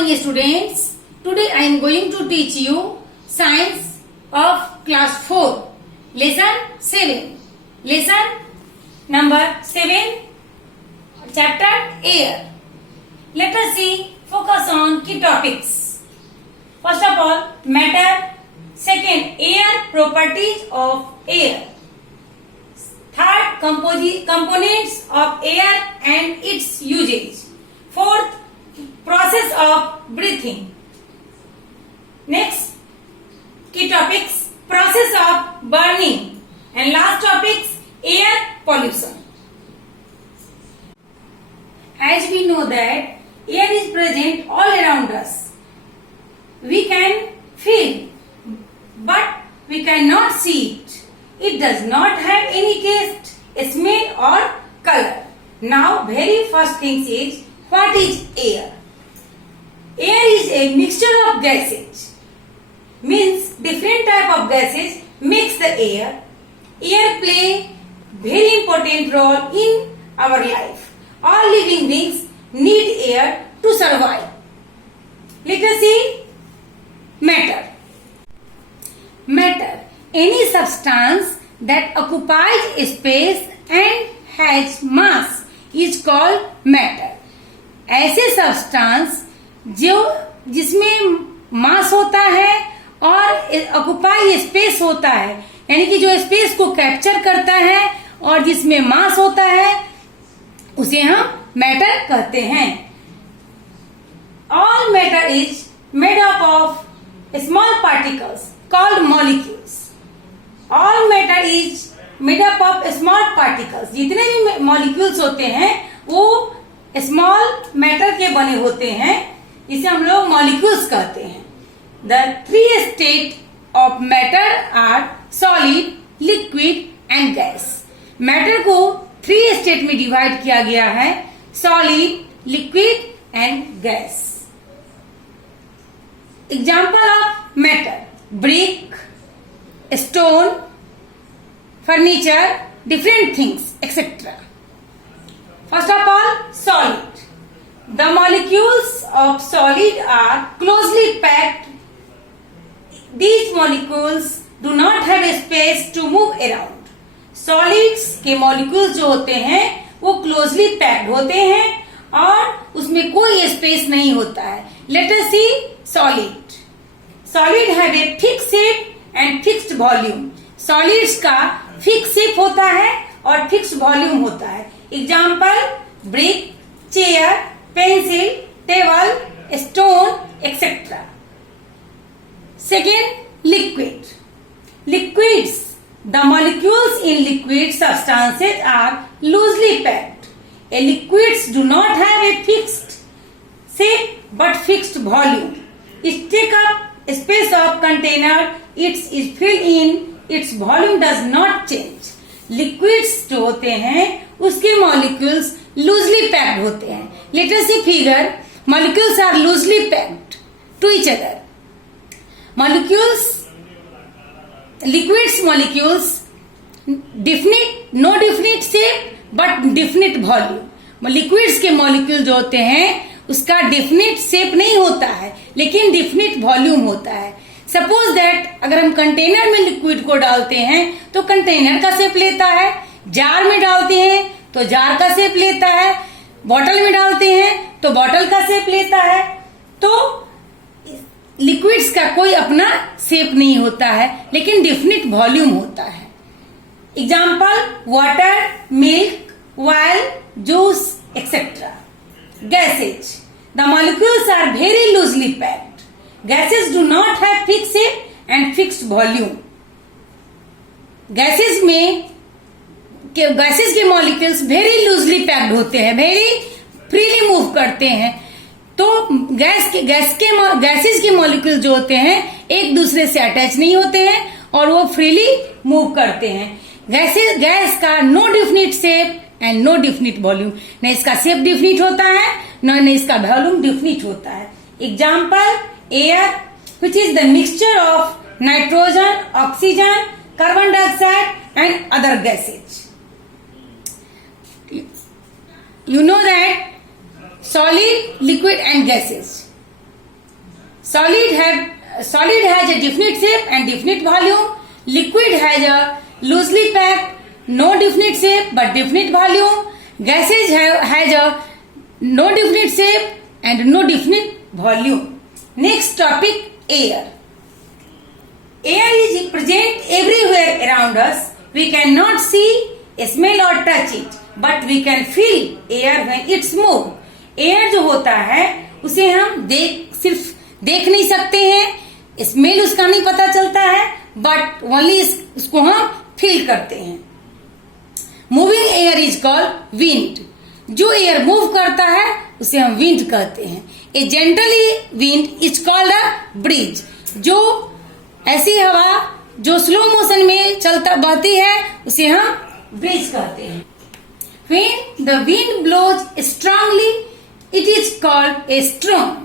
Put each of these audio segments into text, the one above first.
morning students. Today I am going to teach you science of class 4. Lesson 7. Lesson number 7. Chapter Air. Let us see, focus on key topics. First of all, matter. Second, air, properties of air. Third, components of air and its usage. Fourth, process of breathing. Next, key topics, process of burning. And last topics, air pollution. As we know that air is present all around us. We can feel, but we cannot see it. It does not have any taste, smell or color. Now, very first thing is, what is air? Air is a mixture of gases. Means different type of gases mix the air. Air play very important role in our life. All living beings need air to survive. Let us see matter. Matter, any substance that occupies a space and has mass is called matter. ऐसे substance जो जिसमें मास होता है और occupy space होता है, यानी कि जो स्पेस को कैप्चर करता है और जिसमें मास होता है, उसे हम मैटर कहते हैं. All matter is made up of small particles called molecules. All matter is made up of small particles. जितने भी मॉलिक्यूल्स होते हैं वो स्मॉल मैटर के बने होते हैं. इसे हम लोग मॉलिक्यूल्स कहते हैं. The three state of matter are solid, liquid and gas. Matter को थ्री स्टेट में डिवाइड किया गया है, solid, liquid and gas. Example of matter, brick, stone, furniture, different things etcetera. First of all, solid. The molecules of solid are closely packed. These molecules do not have a space to move around. Solids के molecules जो होते हैं वो closely packed होते हैं और उसमें कोई space नहीं होता है. Let us see solid. Solid have a fixed shape and fixed volume. Solids का fixed shape होता है और fixed volume होता है. Example, brick, chair, pencil, table, stone etcetera. Second, liquid. Liquids, the molecules in liquid substances are loosely packed. A liquids do not have a fixed shape but fixed volume. Take up space of container, its is filled in, its volume does not change. Liquids जो होते हैं उसके molecules loosely packed होते हैं. Let us see figure. Molecules are loosely packed to each other. Molecules, liquids molecules definite, no definite shape but definite volume. Liquids के molecule जो होते हैं उसका डिफिनिट शेप नहीं होता है लेकिन डिफिनिट वॉल्यूम होता है. सपोज दैट अगर हम कंटेनर में लिक्विड को डालते हैं तो कंटेनर का शेप लेता है, जार में डालते हैं तो जार का शेप लेता है, बॉटल में डालते हैं तो बॉटल का शेप लेता है. तो लिक्विड्स का कोई अपना शेप नहीं होता है लेकिन डिफिनिट वॉल्यूम होता है. Example, water, milk, oil, juice etcetera. Gases, the molecules are very loosely packed. Gases do not have fixed shape and fixed volume. Gases के मॉलिक्यूल्स वेरी लूजली पैक्ड होते हैं, वेरी फ्रीली मूव करते हैं. तो gases के molecule जो होते हैं एक दूसरे से अटैच नहीं होते हैं और वो फ्रीली मूव करते हैं. गैस का no definite shape and no definite volume. न इसका शेप डिफिनिट होता है न इसका वॉल्यूम डिफिनिट होता है. Example, air, which is the mixture of nitrogen, oxygen, carbon dioxide and other gases. You know that solid, liquid and gases. solid has a definite shape and definite volume. Liquid has a loosely packed, no definite shape but definite volume. Gases has a no definite shape and no definite volume. Next topic, air. Air is present everywhere around us. We cannot see, smell or touch it, but we can feel air when it's move. Air जो होता है उसे हम सिर्फ देख नहीं सकते हैं, स्मेल उसका नहीं पता चलता है, बट ओनली उसको हम फील करते हैं. Moving air is called wind. जो एयर मूव करता है उसे हम विंड कहते हैं. A gently wind is called a breeze. जो ऐसी हवा जो स्लो मोशन में चलता बहती है उसे हम ब्रीज कहते हैं. When the wind blows strongly, it is called a storm.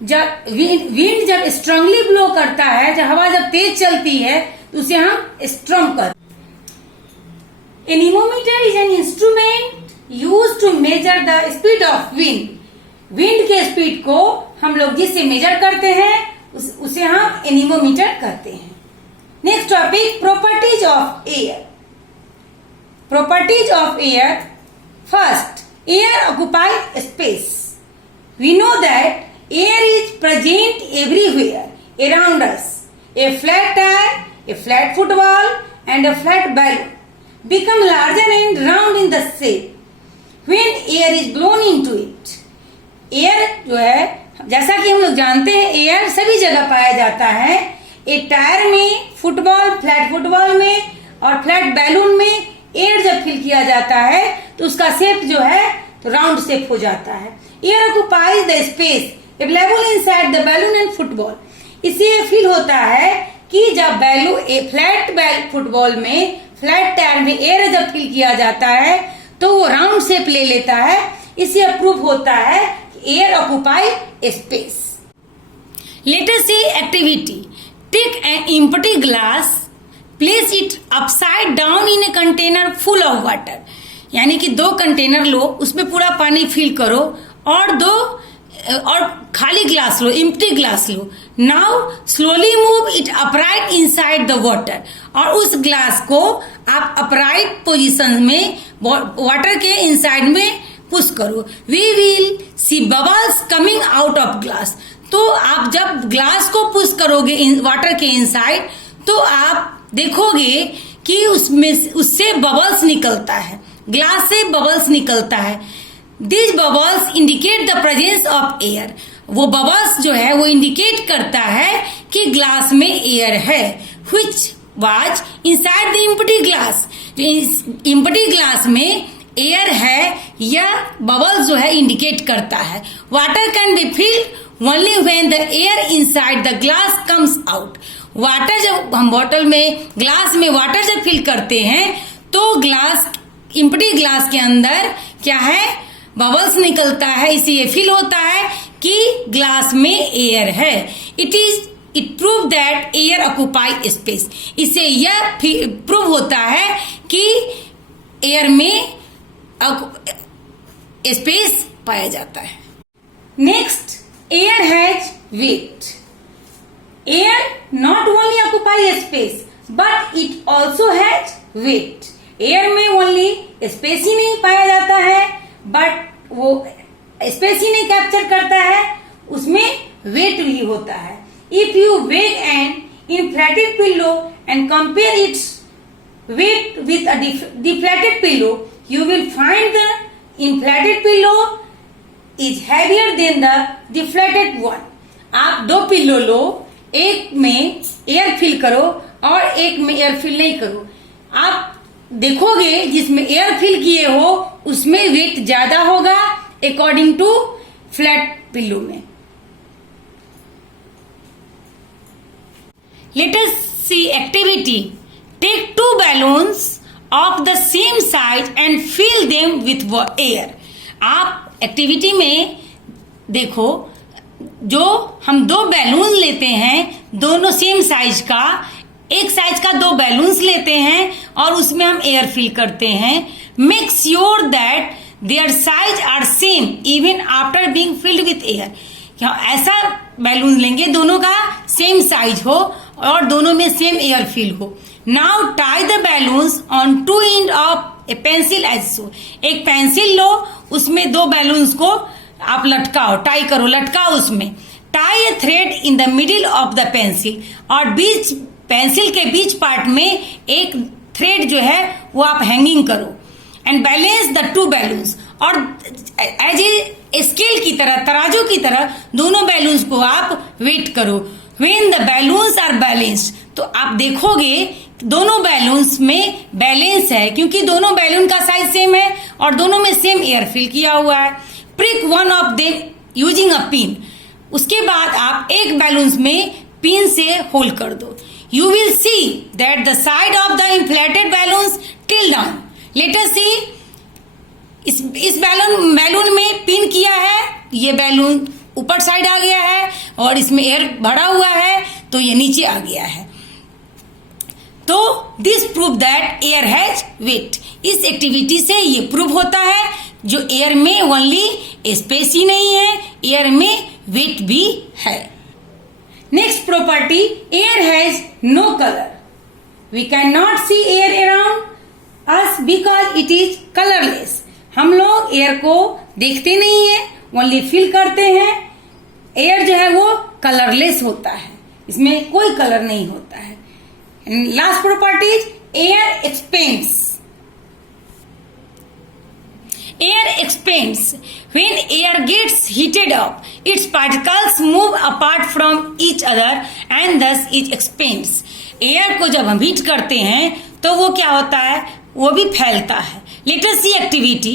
जब विंड जब स्ट्रांगली ब्लो करता है, जब हवा जब तेज चलती है तो उसे हम स्ट्रॉम कहते हैं. Anemometer is an instrument use to measure the speed of wind. Wind के स्पीड को हम लोग जिससे मेजर करते हैं उसे हम एनीमोमीटर कहते हैं. Next topic, properties of air. Properties of air. First, air occupies space. We know that air is present everywhere around us. A flat tire, a flat football, and a flat balloon become larger and round in the shape when air is blown into it. Air जो है, जैसा कि हम लोग जानते हैं, air सभी जगह पाया जाता है. एक टायर में, फ्लैट फुटबॉल में और फ्लैट बैलून में एयर जब फिल किया जाता है तो उसका शेप जो है तो राउंड शेप हो जाता है. Air occupies the space available inside the balloon and football. इससे फील होता है कि जब फ्लैट फुटबॉल में, फ्लैट टायर में एयर जब फिल किया जाता है तो वो राउंड शेप ले लेता है. इससे प्रूव होता है कि air occupies space. Let us see activity. Take an empty glass, place it upside down in a container full of water. यानी कि 2 कंटेनर लो, उसमें पूरा पानी फिल करो और खाली ग्लास लो, एम्प्टी ग्लास लो. Now slowly move it upright inside the water. और उस ग्लास को आप अपराइट पोजीशन में वाटर के इनसाइड में पुश करो. We will see bubbles coming out of glass. तो आप जब ग्लास को पुश करोगे वाटर के इनसाइड तो आप देखोगे कि उससे बबल्स निकलता है, ग्लास से बबल्स निकलता है. This bubbles indicate the presence of air. वो बबल्स जो है वो इंडिकेट करता है कि ग्लास में एयर है. Which was inside the empty glass. Empty glass में एयर है, यह बबल्स जो है इंडिकेट करता है. Water can be filled only when the air inside the glass comes out. Water जब हम बॉटल में, ग्लास में वाटर जब फिल करते हैं तो ग्लास, एम्प्टी ग्लास के अंदर क्या है, बबल्स निकलता है. इससे ये फील होता है कि ग्लास में एयर है. It prove that air occupy space. इससे यह प्रूव होता है कि एयर में स्पेस पाया जाता है. Next, air has weight. Air not only occupies space but it also has weight. Air में only space ही नहीं पाया जाता है, but वो space ही नहीं कैप्चर करता है, उसमें weight भी होता है. If you weigh an inflated pillow and compare its weight with a deflated pillow, you will find the inflated pillow is heavier than the deflated one. आप 2 पिल्लो लो, एक में एयर फिल करो और एक में एयर फिल नहीं करो. आप देखोगे जिसमें एयर फिल किए हो उसमें वेट ज्यादा होगा अकॉर्डिंग टू फ्लैट पिल्लो में. Let us see activity. Take 2 balloons of the same size and fill them with air. आप एक्टिविटी में देखो, जो हम 2 बैलून लेते हैं, दोनों सेम साइज का, एक साइज का 2 बैलून्स लेते हैं और उसमें हम एयर फिल करते हैं. Make sure that their size are same even after being filled with air. ऐसा बैलून लेंगे दोनों का सेम साइज हो और दोनों में सेम एयर फिल हो। Now tie the balloons on two end of a pencil as so. एक पेंसिल लो, उसमें दो बैलून्स को आप लटकाओ, टाई करो, लटकाओ उसमें। Tie A thread in the middle of the pencil, और बीच पेंसिल के बीच पार्ट में एक थ्रेड जो है वो आप हैंगिंग करो। And balance the two balloons, और एज ए स्केल की तरह, तराजू की तरह दोनों बैलून्स को आप वेट करो। When the balloons are balanced, तो आप देखोगे दोनों बैलून्स में बैलेंस है, क्योंकि दोनों बैलून का साइज सेम है और दोनों में सेम एयर फिल किया हुआ है। Prick one of them using a pin, उसके बाद आप एक बैलून्स में पिन से होल्ड कर दो। You will see that the side of the inflated balloons till down. Let us see, इस बैलून में पिन किया है, ये बैलून ऊपर साइड आ गया है और इसमें एयर भरा हुआ है तो ये नीचे आ गया है। तो this prove that air has weight. इस एक्टिविटी से ये प्रूव होता है जो एयर में ओनली स्पेस ही नहीं है, एयर में वेट भी है। Next property, air has no colour. We can not see air around us because it is colourless. हम लोग एयर को देखते नहीं है, ओनली फील करते हैं। एयर जो है वो कलरलेस होता है, इसमें कोई कलर नहीं होता है। Last property, air expends. Air expands. When air gets heated up, its particles move apart from each other and thus it expands. Air को जब हम हीट करते हैं तो वो क्या होता है, वो भी फैलता है। Let us see activity.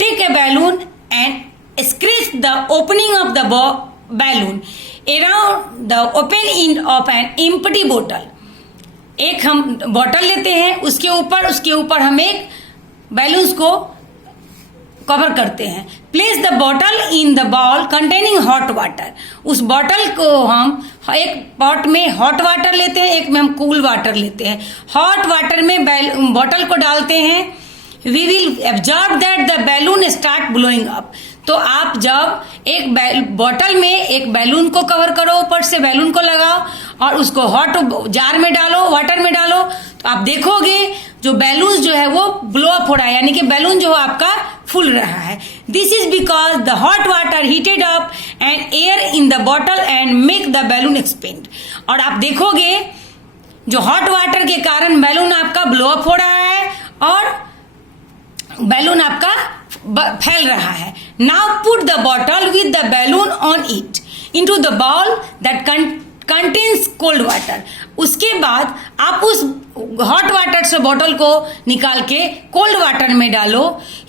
Take a balloon and scratch the opening of the balloon around the open end of an empty bottle. एक हम बॉटल लेते हैं, उसके ऊपर हम एक बैलून्स को कवर करते हैं। Place the bottle in the bowl containing hot water. उस बॉटल को हम एक पॉट में हॉट वाटर लेते हैं, एक में हम कूल वाटर लेते हैं। हॉट वाटर में बॉटल को डालते हैं। We will observe that the balloon start blowing up. तो आप जब एक बॉटल में एक बैलून को कवर करो, ऊपर से बैलून को लगाओ और उसको हॉट जार में डालो, वाटर में डालो, तो आप देखोगे जो बैलून जो है वो ब्लो अप हो रहा है, यानी कि बैलून जो आपका फूल रहा है। This is because the hot water heated up and air in the bottle and make the balloon expand. और आप देखोगे जो हॉट वाटर के कारण बैलून आपका ब्लो अप हो रहा है और बैलून आपका फैल रहा है। Now put the bottle with the balloon on it into the bowl that contains cold water. उसके बाद आप उस हॉट वाटर से बॉटल को निकाल के कोल्ड वाटर में डालो।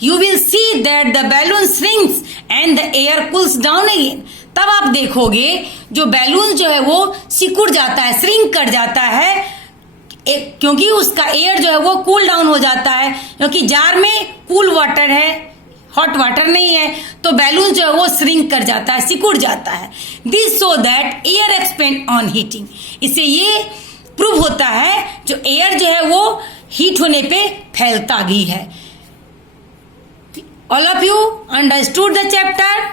You will see that the balloon shrinks and the air cools down again. तब आप देखोगे जो बैलून जो है वो सिकुड़ जाता है, श्रिंक कर जाता है, क्योंकि उसका एयर जो है वो कूल डाउन हो जाता है, क्योंकि जार में कूल वाटर है, हॉट वाटर नहीं है, तो बैलून जो है वो श्रिंक कर जाता है, सिकुड़ जाता है। This so that air expand on heating. इससे ये प्रूव होता है जो एयर जो है वो हीट होने पे फैलता भी है। All of you understood the chapter.